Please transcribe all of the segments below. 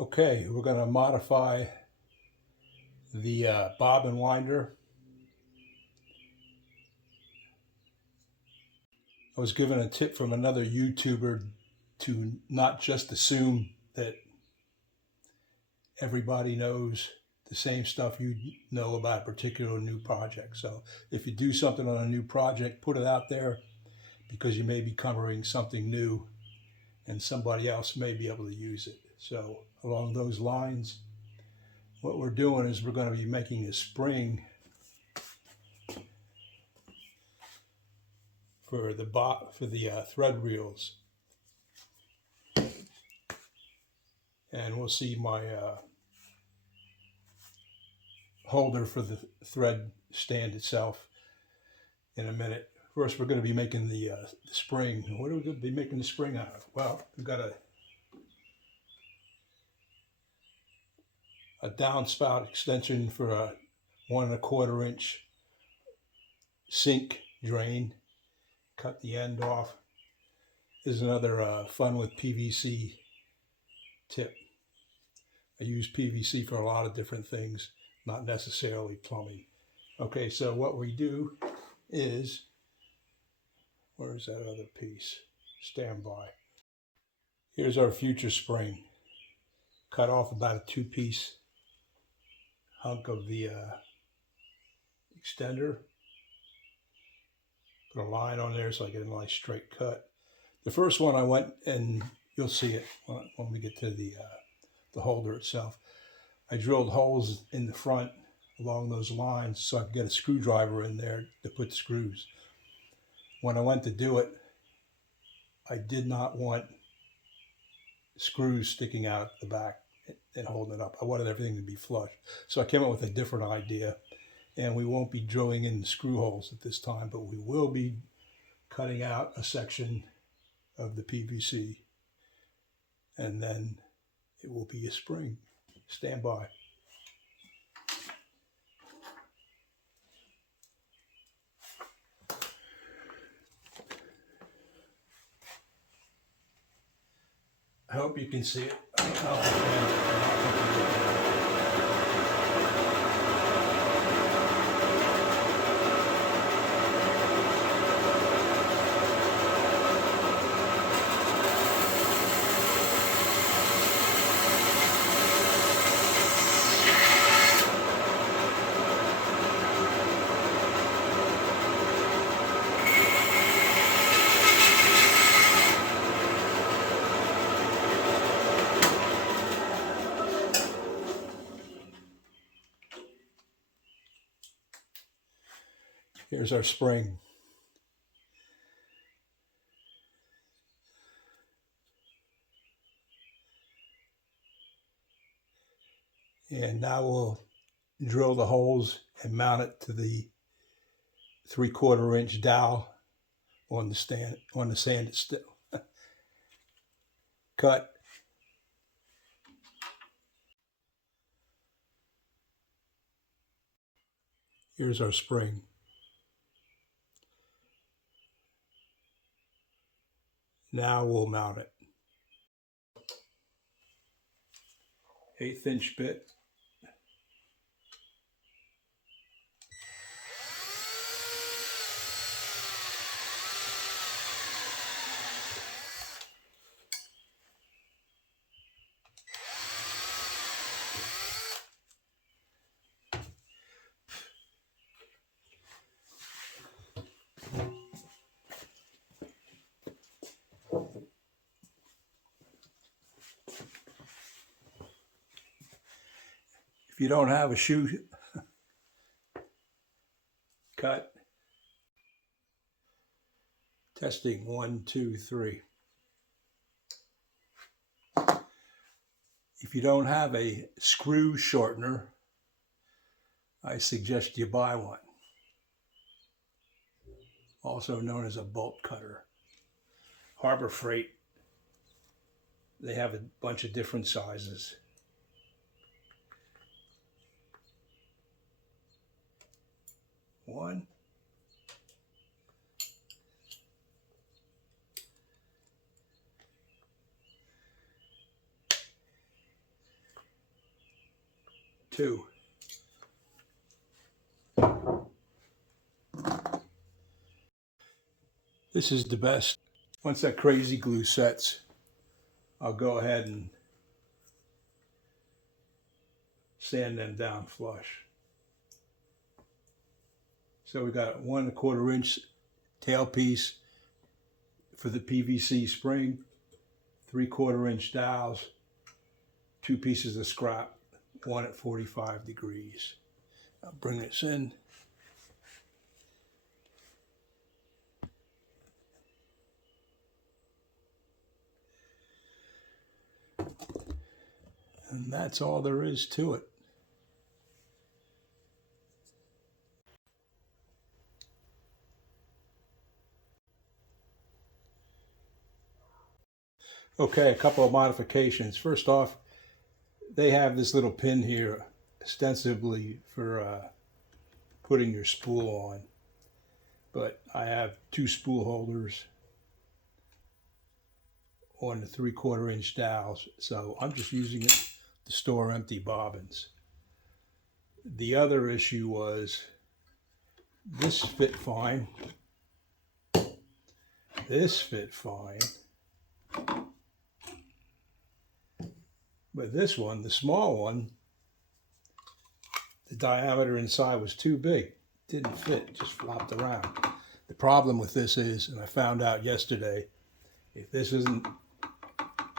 Okay, we're going to modify the bobbin winder. I was given a tip from another YouTuber to not just assume that everybody knows the same stuff you know about a particular new project. So if you do something on a new project, put it out there, because you may be covering something new and somebody else may be able to use it. So along those lines, what we're doing is we're going to be making a spring for the thread reels, and we'll see my holder for the thread stand itself in a minute. First, we're going to be making the spring. What are we going to be making the spring out of? Well, we've got a downspout extension for a 1 1/4 inch sink drain. Cut the end off. This is another fun with PVC tip. I use PVC for a lot of different things, not necessarily plumbing. Okay, so what we do is, where's that other piece? Stand by. Here's our future spring. Cut off about a 2-piece hunk of the extender. Put a line on there so I get a nice straight cut. The first one I went, and you'll see it when we get to the holder itself. I drilled holes in the front along those lines so I could get a screwdriver in there to put screws. When I went to do it, I did not want screws sticking out the back and holding it up. I wanted everything to be flush. So I came up with a different idea, and we won't be drilling in screw holes at this time, but we will be cutting out a section of the PVC, and then it will be a spring. Stand by. I hope you can see it. Here's our spring. And now we'll drill the holes and mount it to the 3/4 inch dowel on the sanded still. Cut. Here's our spring. Now we'll mount it. 1/8 inch bit. If you don't have a shoe, cut. Testing 1, 2, 3. If you don't have a screw shortener, I suggest you buy one. Also known as a bolt cutter. Harbor Freight, they have a bunch of different sizes. One. too. This is the best. Once that crazy glue sets, I'll go ahead and sand them down flush. So we got 1 1/4 inch tailpiece for the PVC spring, 3/4 inch dowels, 2 pieces of scrap, one at 45 degrees. I'll bring this in. And that's all there is to it. Okay, a couple of modifications. First off, they have this little pin here ostensibly for putting your spool on, but I have 2 spool holders on the 3/4 inch dowels, so I'm just using it to store empty bobbins. The other issue was this fit fine, this fit fine, but this one, the small one, the diameter inside was too big. Didn't fit, just flopped around. The problem with this is, and I found out yesterday, if this isn't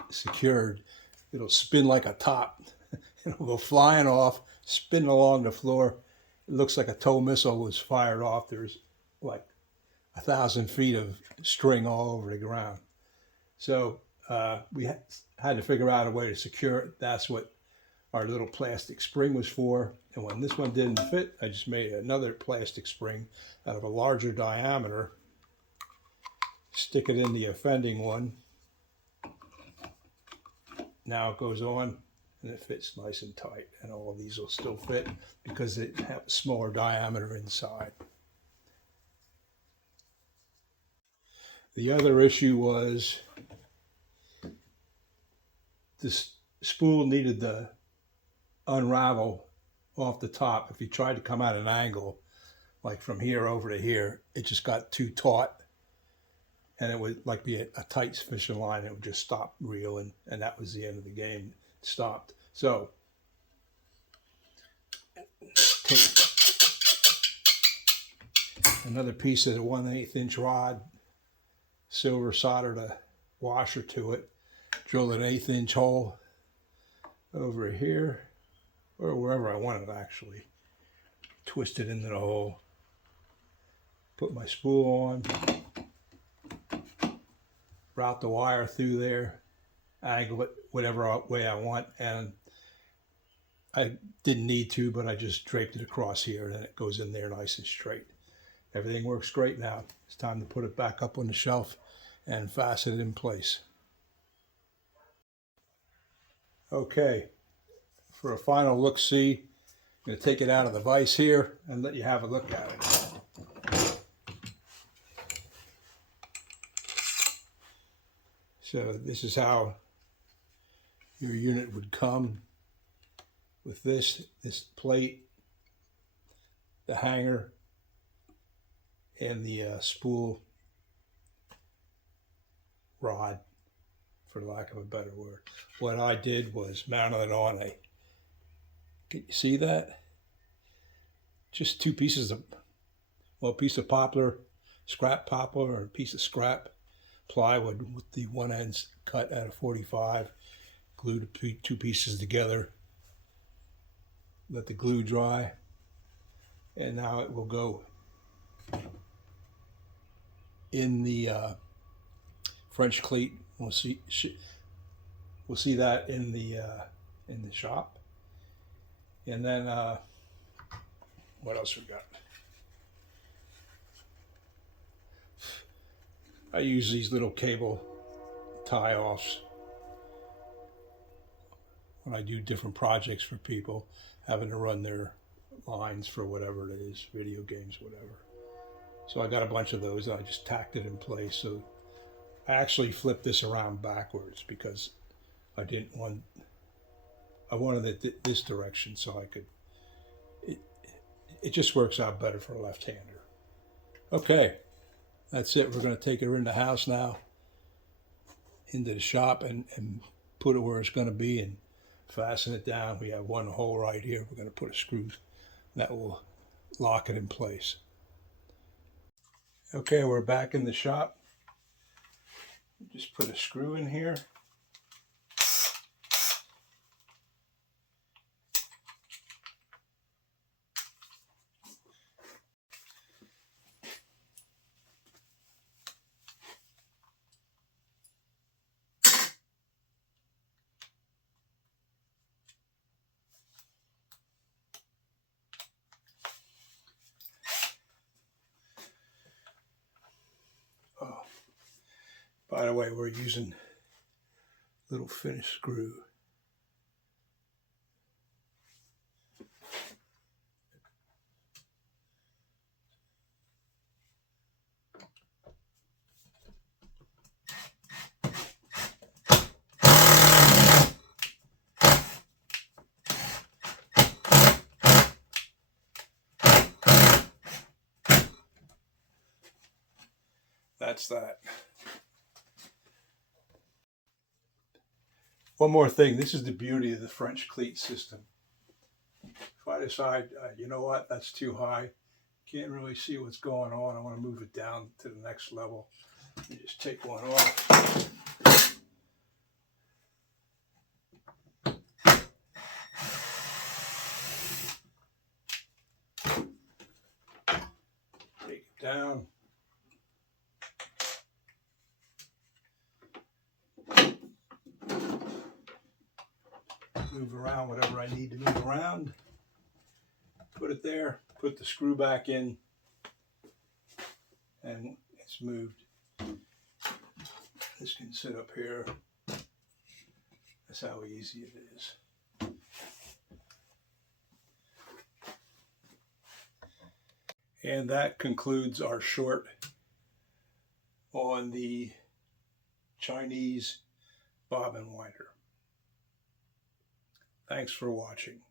secured, it'll spin like a top. It'll go flying off, spin along the floor. It looks like a tow missile was fired off. There's like 1,000 feet of string all over the ground. So we had to figure out a way to secure it. That's what our little plastic spring was for. And when this one didn't fit, I just made another plastic spring out of a larger diameter, stick it in the offending one. Now it goes on and it fits nice and tight, and all of these will still fit because they have a smaller diameter inside. The other issue was this spool needed to unravel off the top. If you tried to come at an angle, like from here over to here, it just got too taut, and it would like be a tight fishing line. It would just stop reeling, and that was the end of the game. It stopped. So take another piece of the 1/8 inch rod, silver soldered a washer to it, drill an 1/8 inch hole over here, or wherever I want it actually, twist it into the hole, put my spool on, route the wire through there, angle it whatever way I want, and I didn't need to, but I just draped it across here, and then it goes in there nice and straight. Everything works great now. It's time to put it back up on the shelf and fasten it in place. Okay, for a final look-see, I'm going to take it out of the vise here and let you have a look at it. So this is how your unit would come with this plate, the hanger, and the spool rod, for lack of a better word. What I did was mounted it on a, can you see that? Just 2 pieces of, well, a piece of poplar, scrap poplar, or a piece of scrap plywood with the one ends cut at a 45, glued 2 pieces together, let the glue dry, and now it will go in the French cleat. We'll see that in the shop. And then what else we got? I use these little cable tie-offs when I do different projects for people having to run their lines for whatever it is, video games, whatever. So I got a bunch of those, and I just tacked it in place. So I actually flipped this around backwards because I didn't want I wanted it this direction so I could, it just works out better for a left-hander. Okay, that's it. We're going to take her in the house now, into the shop, and put it where it's going to be and fasten it down. We have one hole right here. We're going to put a screw that will lock it in place. Okay, we're back in the shop. Just put a screw in here. Oh, by the way, we're using little finish screw. That's that. One more thing, this is the beauty of the French cleat system. If I decide, you know what, that's too high, can't really see what's going on, I want to move it down to the next level, you just take one off. Take it down. Move around whatever I need to move around. Put it there, put the screw back in, and it's moved. This can sit up here. That's how easy it is. And that concludes our short on the Chinese bobbin winder. Thanks for watching.